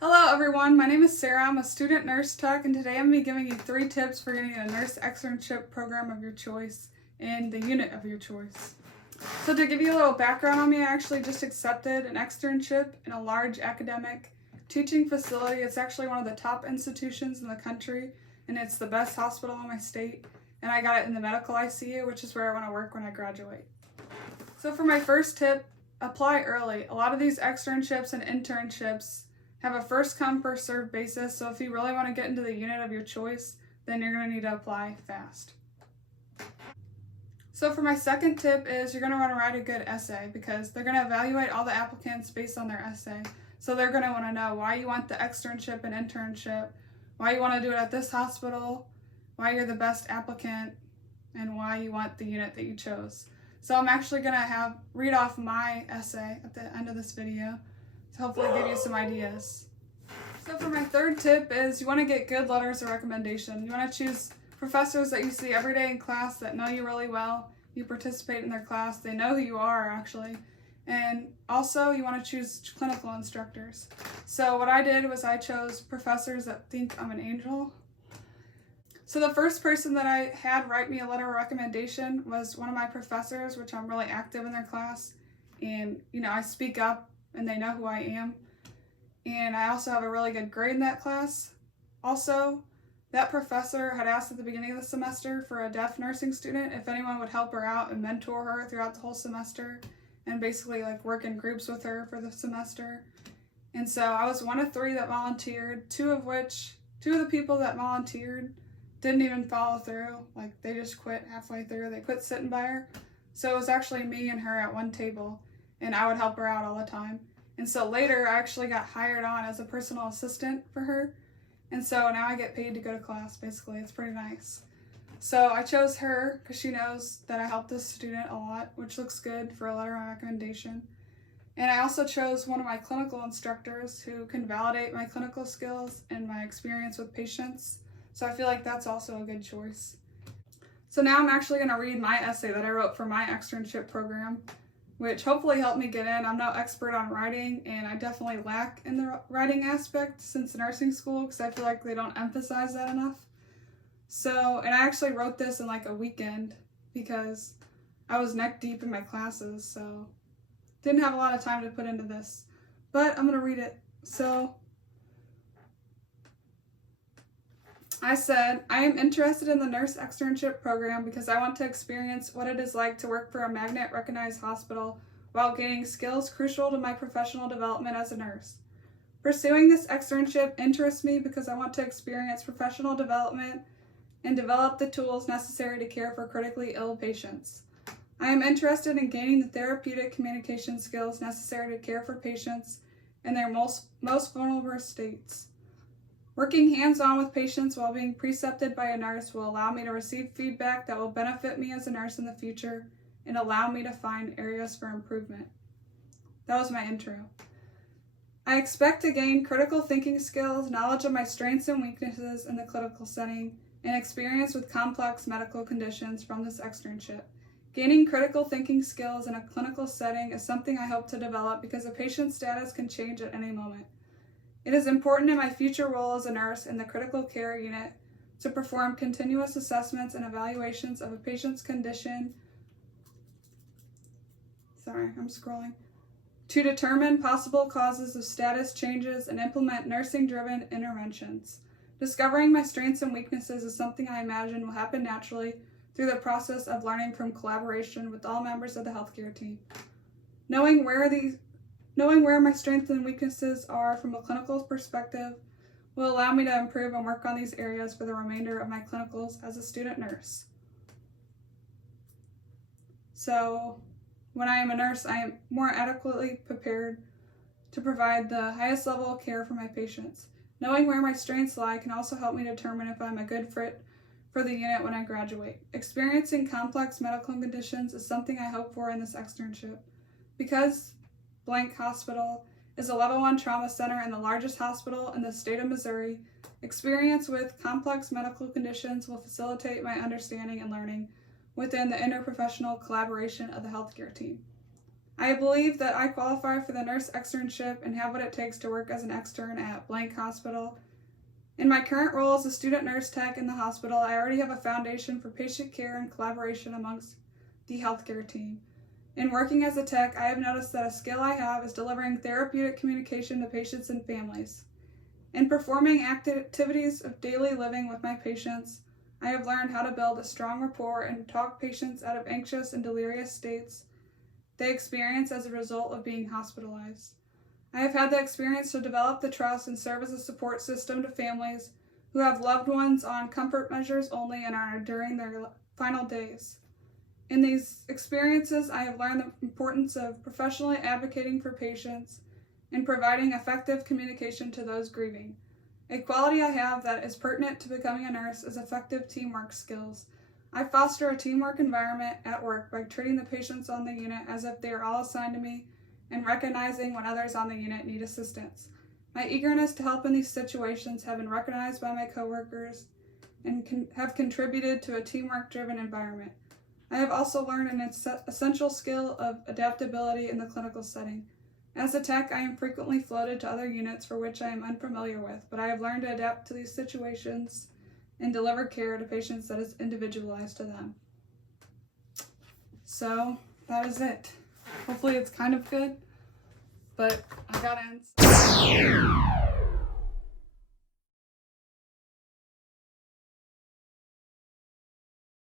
Hello everyone, my name is Sarah. I'm a student nurse tech, and today I'm going to be giving you 3 tips for getting a nurse externship program of your choice in the unit of your choice. So to give you a little background on me, I actually just accepted an externship in a large academic teaching facility. It's actually one of the top institutions in the country, and it's the best hospital in my state, and I got it in the medical ICU, which is where I want to work when I graduate. So for my first tip, apply early. A lot of these externships and internships have a first come, first served basis, so if you really want to get into the unit of your choice, then you're going to need to apply fast. So for my second tip is you're going to want to write a good essay, because they're going to evaluate all the applicants based on their essay. So they're going to want to know why you want the externship and internship, why you want to do it at this hospital, why you're the best applicant, and why you want the unit that you chose. So I'm actually going to read off my essay at the end of this video to hopefully give you some ideas. So for my third tip is you want to get good letters of recommendation. You want to choose professors that you see every day in class that know you really well. You participate in their class. They know who you are, actually. And also you want to choose clinical instructors. So what I did was I chose professors that think I'm an angel. So the first person that I had write me a letter of recommendation was one of my professors, which I'm really active in their class. And, I speak up and they know who I am. And I also have a really good grade in that class. Also, that professor had asked at the beginning of the semester for a deaf nursing student if anyone would help her out and mentor her throughout the whole semester and basically work in groups with her for the semester. And so I was one of 3 that volunteered, two of the people that volunteered didn't even follow through. They just quit halfway through. They quit sitting by her. So it was actually me and her at one table, and I would help her out all the time. And so later I actually got hired on as a personal assistant for her. And so now I get paid to go to class, basically. It's pretty nice. So I chose her because she knows that I helped this student a lot, which looks good for a letter of recommendation. And I also chose one of my clinical instructors who can validate my clinical skills and my experience with patients. So I feel like that's also a good choice. So now I'm actually going to read my essay that I wrote for my externship program, which hopefully helped me get in. I'm no expert on writing, and I definitely lack in the writing aspect since nursing school, because I feel like they don't emphasize that enough. So, and I actually wrote this in a weekend because I was neck deep in my classes, so didn't have a lot of time to put into this. But I'm going to read it. So, I said, I am interested in the nurse externship program because I want to experience what it is like to work for a magnet-recognized hospital while gaining skills crucial to my professional development as a nurse. Pursuing this externship interests me because I want to experience professional development and develop the tools necessary to care for critically ill patients. I am interested in gaining the therapeutic communication skills necessary to care for patients in their most vulnerable states. Working hands-on with patients while being precepted by a nurse will allow me to receive feedback that will benefit me as a nurse in the future and allow me to find areas for improvement. That was my intro. I expect to gain critical thinking skills, knowledge of my strengths and weaknesses in the clinical setting, and experience with complex medical conditions from this externship. Gaining critical thinking skills in a clinical setting is something I hope to develop because a patient's status can change at any moment. It is important in my future role as a nurse in the critical care unit to perform continuous assessments and evaluations of a patient's condition. To determine possible causes of status changes and implement nursing-driven interventions. Discovering my strengths and weaknesses is something I imagine will happen naturally through the process of learning from collaboration with all members of the healthcare team. Knowing where my strengths and weaknesses are from a clinical perspective will allow me to improve and work on these areas for the remainder of my clinicals as a student nurse. So, when I am a nurse, I am more adequately prepared to provide the highest level of care for my patients. Knowing where my strengths lie can also help me determine if I'm a good fit for the unit when I graduate. Experiencing complex medical conditions is something I hope for in this externship. Because blank hospital is a level 1 trauma center and the largest hospital in the state of Missouri, experience with complex medical conditions will facilitate my understanding and learning within the interprofessional collaboration of the healthcare team. I believe that I qualify for the nurse externship and have what it takes to work as an extern at blank hospital. In my current role as a student nurse tech in the hospital, I already have a foundation for patient care and collaboration amongst the healthcare team. In working as a tech, I have noticed that a skill I have is delivering therapeutic communication to patients and families. In performing activities of daily living with my patients, I have learned how to build a strong rapport and talk patients out of anxious and delirious states they experience as a result of being hospitalized. I have had the experience to develop the trust and serve as a support system to families who have loved ones on comfort measures only and are during their final days. In these experiences, I have learned the importance of professionally advocating for patients and providing effective communication to those grieving. A quality I have that is pertinent to becoming a nurse is effective teamwork skills. I foster a teamwork environment at work by treating the patients on the unit as if they are all assigned to me and recognizing when others on the unit need assistance. My eagerness to help in these situations have been recognized by my coworkers and have contributed to a teamwork-driven environment. I have also learned an essential skill of adaptability in the clinical setting. As a tech, I am frequently floated to other units for which I am unfamiliar with, but I have learned to adapt to these situations and deliver care to patients that is individualized to them. So, that is it. Hopefully it's kind of good, but I got in.